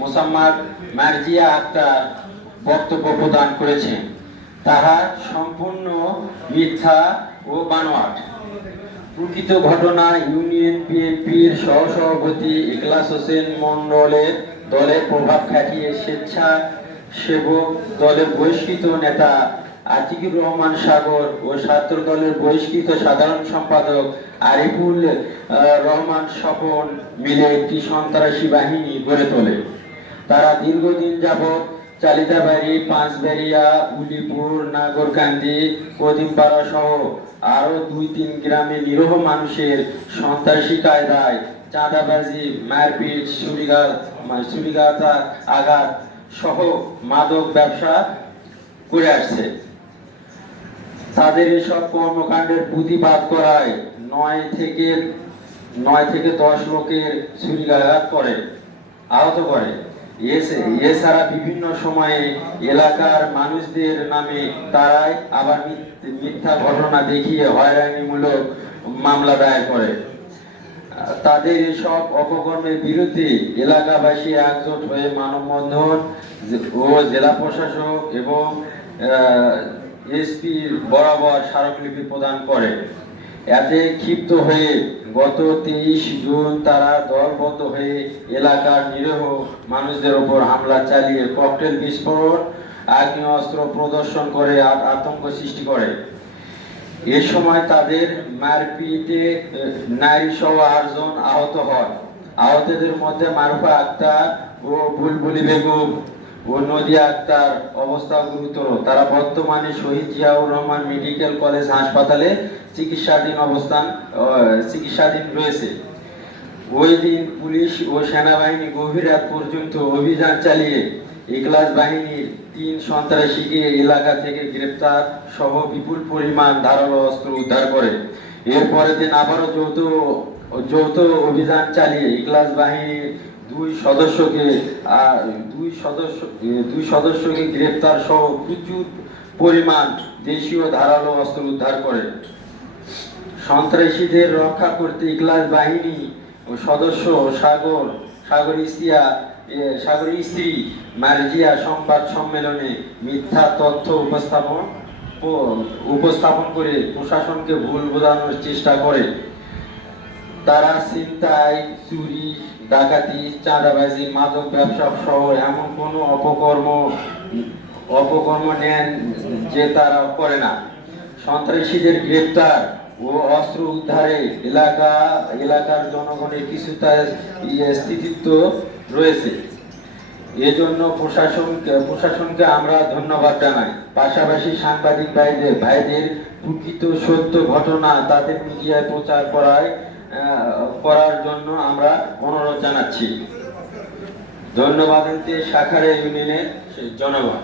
মোসাম্মদ মার্জিয়া আক্তার বক্তব্য প্রদান করেছেন, তাহা সম্পূর্ণ মিথ্যা ও বানোয়াট। প্রকৃত ঘটনা ইউনিয়ন বিএনপির সহসভাপতি ইখলাস হোসেন মণ্ডলের দলের প্রভাব খাটিয়ে স্বেচ্ছাসেবক দলের বহিষ্কৃত নেতা আতিকুর রহমান সাগর ও ছাত্র দলের বহিষ্কৃত সাধারণ সম্পাদক আরিফুল রহমান স্বপন মিলে একটি সন্ত্রাসী বাহিনী গড়ে তোলে। তারা দীর্ঘদিন যাবৎ চালিতাবাড়ি, পাঁচবেড়িয়া, উলিপুর, নাগরকান্দি, কদিমপাড়া সহ আরো 2-3 গ্রামে নিরীহ মানুষের সন্ত্রাসী কায়দায় চাঁদাবাজি, মারপিট, ছুরিকাঘাত, আঘাত সহ মাদক ব্যবসা করে আসছে। তাদের এসব কর্মকাণ্ডের প্রতিবাদ করায় 9 থেকে 10 লোকের ছুরিকাঘাত করে, আহত করে। এছাড়া বিভিন্ন সময়ে এলাকার মানুষদের নামে তারাই আবার মিথ্যা ঘটনা দেখিয়ে হয়রানিমূলক মামলা দায়ের করে। তাদের এসব অপকর্মের বিরুদ্ধে এলাকাবাসী একজোট হয়ে মানববন্ধন ও জেলা প্রশাসক এবং এসপি বরাবর স্মারকলিপি প্রদান করে। এতে ক্ষিপ্ত হয়ে গত 23 জুন তারা দলবদ্ধ হয়ে এলাকার নিরীহ মানুষদের উপর হামলা চালিয়ে ককটেল বিস্ফোরণ, আগ্নেয়াস্ত্র প্রদর্শন করে আতঙ্ক সৃষ্টি করে। এ সময় তাদের মারপিটে নারী সহ 8 জন আহত হয়। আহতদের মধ্যে মারুফা আক্তার ও বুলবুলি বেগম ও নদিয়া আক্তার অবস্থা গুরুতর। তারা বর্তমানে শহীদ জিয়াউর রহমান মেডিকেল কলেজ হাসপাতালে চিকিৎসাধীন রয়েছে। ওই দিন পুলিশ ও সেনাবাহিনী গভীর রাত পর্যন্ত অভিযান চালিয়ে ইখলাস বাহিনীর 3 সন্ত্রাসীকে এলাকা থেকে গ্রেপ্তার সহ বিপুল পরিমাণ ধারালো অস্ত্র উদ্ধার করে। এর পরের দিন আবারও যৌথ অভিযান চালিয়ে ইখলাস বাহিনীর 2 সদস্যকে গ্রেপ্তার সহ প্রচুর পরিমাণ দেশীয় ধারালো অস্ত্র উদ্ধার করে। সন্ত্রাসীদের রক্ষা করতে ইখলাস বাহিনী ও সদস্য সাগরের স্ত্রী মার্জিয়া সংবাদ সম্মেলনে মিথ্যা তথ্য উপস্থাপন করে প্রশাসনকে ভুল বোঝানোর চেষ্টা করে। তারা ছিনতাই, চুরি, ডাকাতি, চাঁদাবাজি, মাদক ব্যবসা সহ এমন কোনো অপকর্ম নেন যে তারা করে না। সন্ত্রাসীদের গ্রেপ্তার ও অস্ত্র উদ্ধারে এলাকার জনগণের কিছুটা স্থিতিত্ব রয়েছে। এজন্য প্রশাসনকে আমরা ধন্যবাদ জানাই। পাশাপাশি সাংবাদিক ভাইদের প্রকৃত সত্য ঘটনা তাদের মিডিয়ায় প্রচার করার জন্য আমরা অনুরোধ জানাচ্ছি। ধন্যবাদ শাখারা ইউনিয়নের জনগণ।